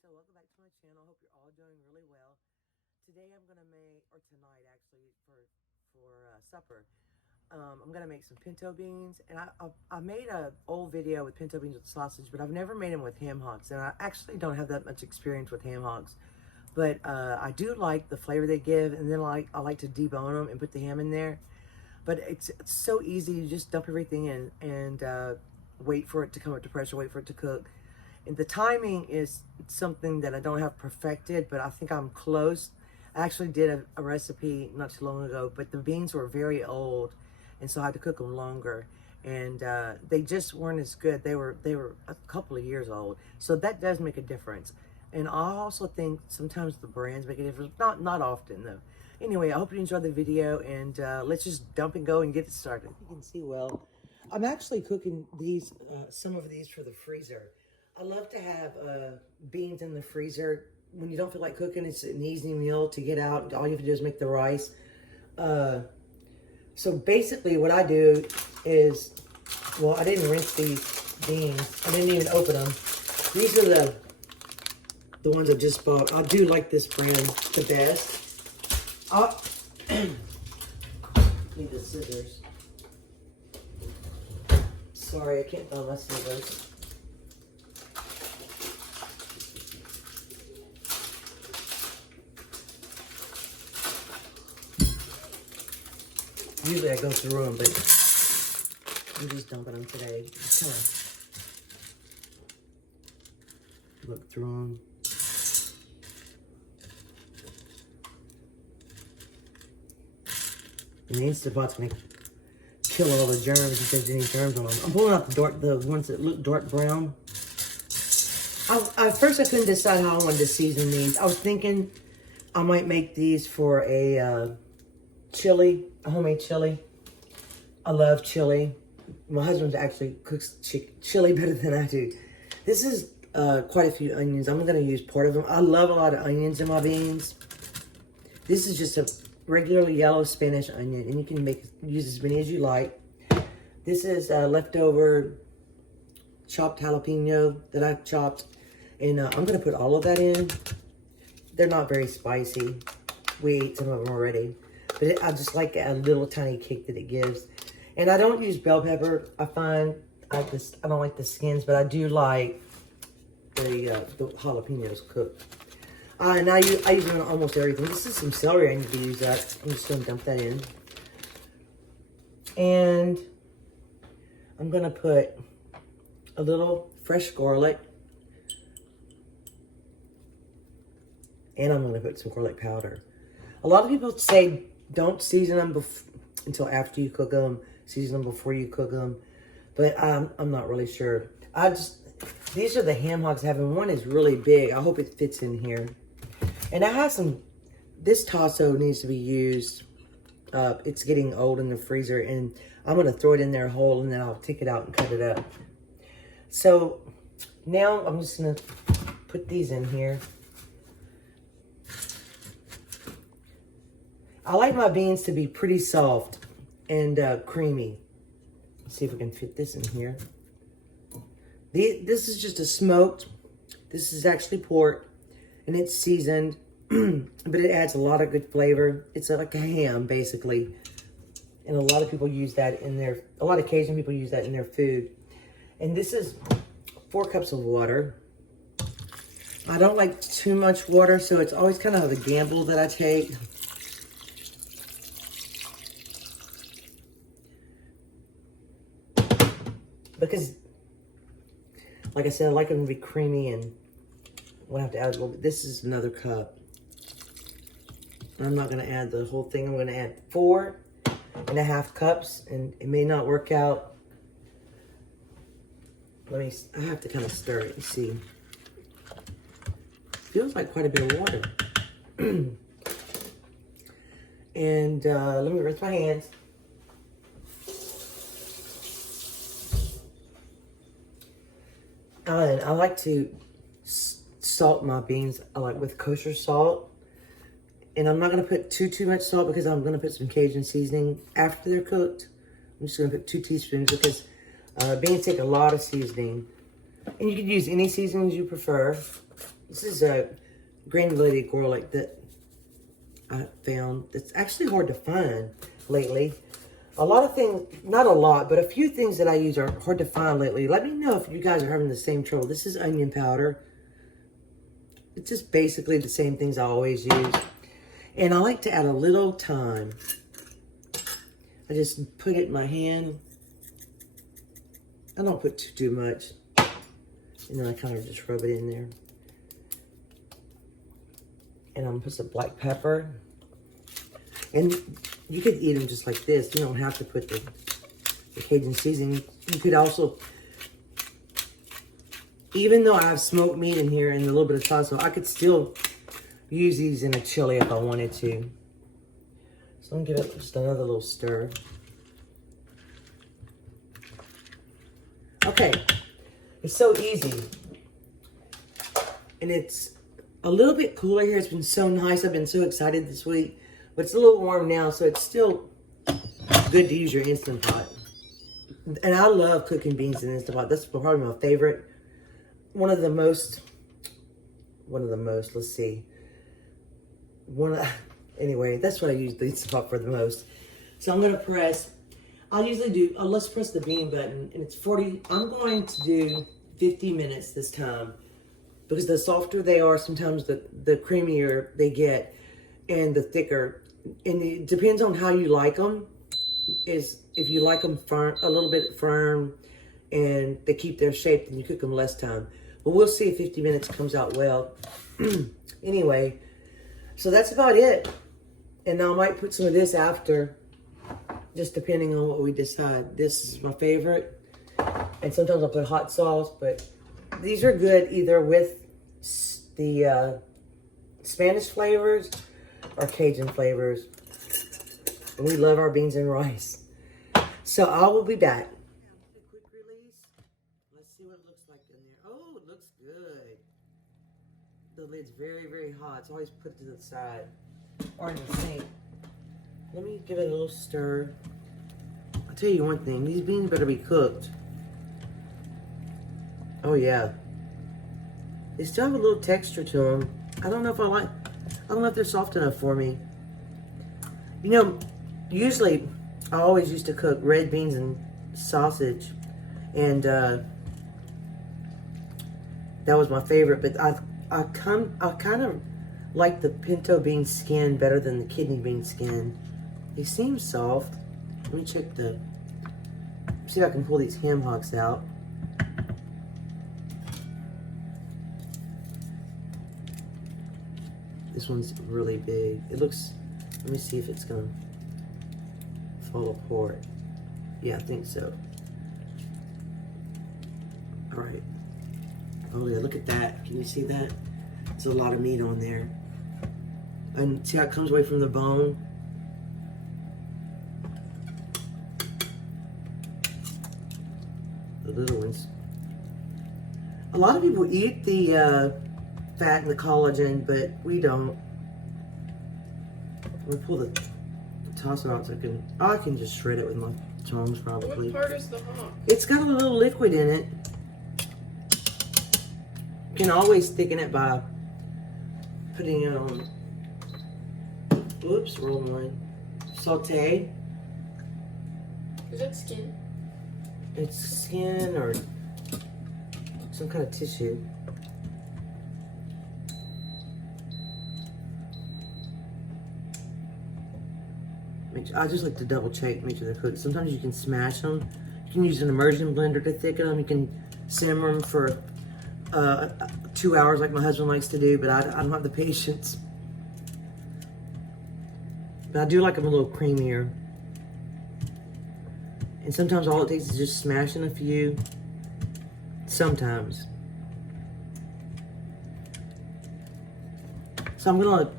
Teresa. Welcome back to my channel. Hope you're all doing really well. Today I'm gonna make, or tonight actually, for supper, I'm gonna make some pinto beans. And I made a old video with pinto beans with sausage, but I've never made them with ham hocks, and I actually don't have that much experience with ham hocks. But I do like the flavor they give, and then I like to debone them and put the ham in there. But it's so easy. You just dump everything in and wait for it to come up to pressure, wait for it to cook. And the timing is something that I don't have perfected, but I think I'm close. I actually did a recipe not too long ago, but the beans were very old, and so I had to cook them longer. And they just weren't as good. They were a couple of years old, so that does make a difference. And I also think sometimes the brands make a difference. Not often though. Anyway, I hope you enjoyed the video, and let's just dump and go and get it started. You can see well, I'm actually cooking these, some of these for the freezer. I love to have beans in the freezer. When you don't feel like cooking, it's an easy meal to get out. All you have to do is make the rice. So basically what I do is, well, I didn't rinse these beans. I didn't even open them. These are the ones I just bought. I do like this brand the best. Need the scissors. Sorry, I can't find my scissors. Usually I go through them, but I'm just dumping them today. Just kind of look through them. And the Instant Pot's gonna kill all the germs if there's any germs on them. I'm pulling out the ones that look dark brown. At first I couldn't decide how I wanted to season these. I was thinking I might make these for a chili, a homemade chili. I love chili. My husband actually cooks chili better than I do. This is quite a few onions. I'm gonna use part of them. I love a lot of onions in my beans. This is just a regular yellow Spanish onion, and you can use as many as you like. This is leftover chopped jalapeno that I chopped, and I'm gonna put all of that in. They're not very spicy. We ate some of them already. But I just like a little tiny kick that it gives. And I don't use bell pepper. I find I don't like the skins, but I do like the jalapenos cooked. And I use them in almost everything. This is some celery I need to use that. I'm just going to dump that in. And I'm going to put a little fresh garlic. And I'm going to put some garlic powder. A lot of people say don't season them until after you cook them. Season them before you cook them. But I'm not really sure. These are the ham hocks I have, and one is really big. I hope it fits in here. And I have this tasso needs to be used. It's getting old in the freezer, and I'm going to throw it in there whole, and then I'll take it out and cut it up. So now I'm just going to put these in here. I like my beans to be pretty soft and creamy. Let's see if we can fit this in here. This is just a smoked. This is actually pork, and it's seasoned, but it adds a lot of good flavor. It's like a ham, basically. And a lot of people use that a lot of Cajun people use that in their food. And this is 4 cups of water. I don't like too much water, so it's always kind of a gamble that I take. Because, like I said, I like them to be creamy, and I'm going to have to add a little bit. This is another cup. I'm not going to add the whole thing. I'm going to add 4.5 cups, and it may not work out. I have to kind of stir it and see. Feels like quite a bit of water. And let me rinse my hands. And I like to salt my beans. I like with kosher salt. And I'm not going to put too much salt because I'm going to put some Cajun seasoning after they're cooked. I'm just going to put 2 teaspoons because beans take a lot of seasoning. And you can use any seasonings you prefer. This is a granulated garlic that I found. It's actually hard to find lately. A lot of things, not a lot, but a few things that I use are hard to find lately. Let me know if you guys are having the same trouble. This is onion powder. It's just basically the same things I always use. And I like to add a little thyme. I just put it in my hand. I don't put too much. And then I kind of just rub it in there. And I'm gonna put some black pepper. And you could eat them just like this. You don't have to put the Cajun seasoning. You could also, even though I have smoked meat in here and a little bit of salsa, I could still use these in a chili if I wanted to. So I'm gonna give it just another little stir. Okay, it's so easy. And it's a little bit cooler here. It's been so nice. I've been so excited this week. But it's a little warm now, so it's still good to use your Instant Pot. And I love cooking beans in Instant Pot. That's probably my favorite. One of the most, let's see. Anyway, that's what I use the Instant Pot for the most. So I'm going to press, I usually do, let's press the bean button, and it's 40, I'm going to do 50 minutes this time. Because the softer they are, sometimes the creamier they get, and the thicker. And it depends on how you like them. If you like them firm, a little bit firm, and they keep their shape, then you cook them less time. But we'll see if 50 minutes comes out well. Anyway, so that's about it. And now I might put some of this after, just depending on what we decide. This is my favorite. And sometimes I'll put hot sauce, but these are good either with the Spanish flavors or Cajun flavors. And we love our beans and rice. So I will be back. A quick release. Let's see what it looks like in there. Oh, it looks good. The lid's very, very hot. So always put it to the side or in the sink. Let me give it a little stir. I'll tell you one thing. These beans better be cooked. Oh yeah. They still have a little texture to them. I don't know if they're soft enough for me. You know, usually I always used to cook red beans and sausage, and that was my favorite. But I kind of like the pinto bean skin better than the kidney bean skin. They seem soft. Let me check see if I can pull these ham hocks out. This one's really big. It looks, let me see if it's gonna fall apart. Yeah, I think so. All right. Oh yeah, look at that. Can you see that? It's a lot of meat on there. And see how it comes away from the bone? The little ones. A lot of people eat the fat and the collagen, but we don't. I'm gonna pull the toss it out so I can just shred it with my tongs probably. What part is the hock? It's got a little liquid in it. You can always thicken it by putting it on, oops, wrong one. Saute. Is that skin? It's skin or some kind of tissue. I just like to double check, make sure they're cooked. Sometimes you can smash them. You can use an immersion blender to thicken them. You can simmer them for 2 hours like my husband likes to do, but I don't have the patience. But I do like them a little creamier. And sometimes all it takes is just smashing a few. Sometimes. So I'm gonna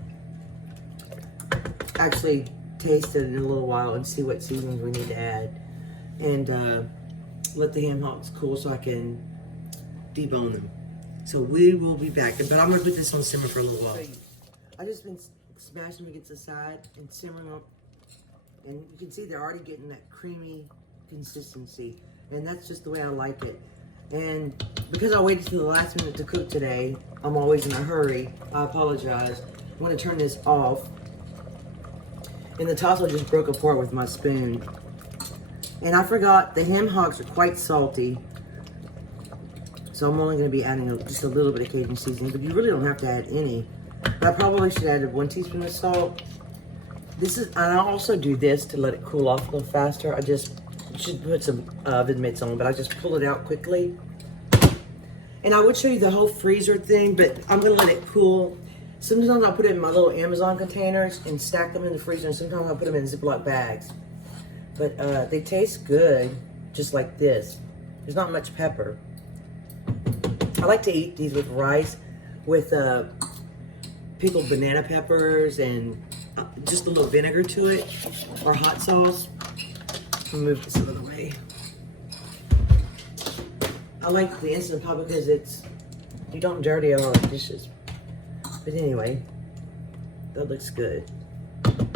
actually taste it in a little while and see what seasonings we need to add, and let the ham hocks cool so I can debone them. So we will be back, but I'm gonna put this on simmer for a little while. I've just been smashing them against the side and simmering them, and you can see they're already getting that creamy consistency, and that's just the way I like it. And because I waited till the last minute to cook today, I'm always in a hurry. I apologize. I'm going to turn this off. And the tassel just broke apart with my spoon. And I forgot the ham hocks are quite salty. So I'm only going to be adding just a little bit of Cajun seasoning, but you really don't have to add any. But I probably should add 1 teaspoon of salt. And I also do this to let it cool off a little faster. I just should put some oven mitts on, but I just pull it out quickly. And I would show you the whole freezer thing, but I'm going to let it cool. Sometimes I'll put it in my little Amazon containers and stack them in the freezer, and sometimes I'll put them in Ziploc bags. But they taste good, just like this. There's not much pepper. I like to eat these with rice, with pickled banana peppers and just a little vinegar to it, or hot sauce. I'll move this out of the way. I like the Instant Pot because you don't dirty all the dishes. But anyway, that looks good. Instant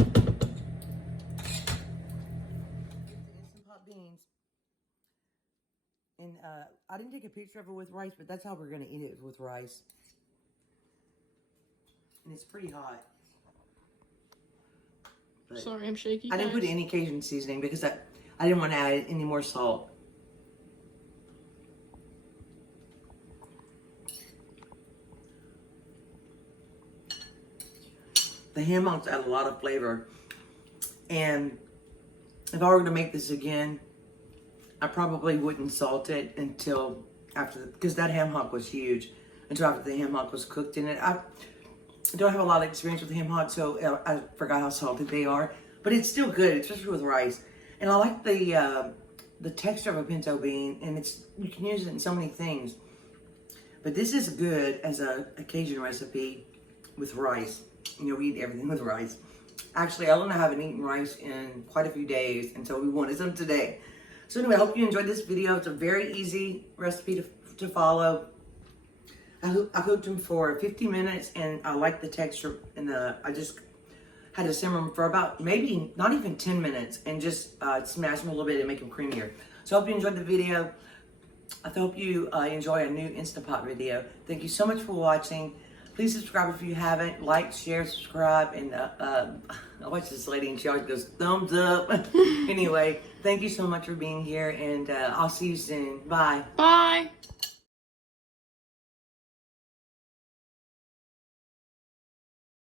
Pot beans. And I didn't take a picture of it with rice, but that's how we're gonna eat it with rice. And it's pretty hot. But sorry, I'm shaky. I didn't put any Cajun seasoning because I didn't want to add any more salt. The ham hocks add a lot of flavor. And if I were to make this again, I probably wouldn't salt it until after, because that ham hock was huge, until after the ham hock was cooked in it. I don't have a lot of experience with ham hocks, so I forgot how salty they are. But it's still good, especially with rice. And I like the texture of a pinto bean, and you can use it in so many things. But this is good as a Cajun recipe with rice. You know, we eat everything with rice. Actually, Ellen and I haven't eaten rice in quite a few days, and so we wanted some today. So anyway, I hope you enjoyed this video. It's a very easy recipe to follow. I cooked them for 50 minutes, and I like the texture. And I just had to simmer them for about maybe not even 10 minutes, and just smash them a little bit and make them creamier. So I hope you enjoyed the video. I hope you enjoy a new Instant Pot video. Thank you so much for watching. Please subscribe if you haven't. Like, share, subscribe, and I watch this lady and she always goes, thumbs up. Anyway, thank you so much for being here, and I'll see you soon. Bye. Bye.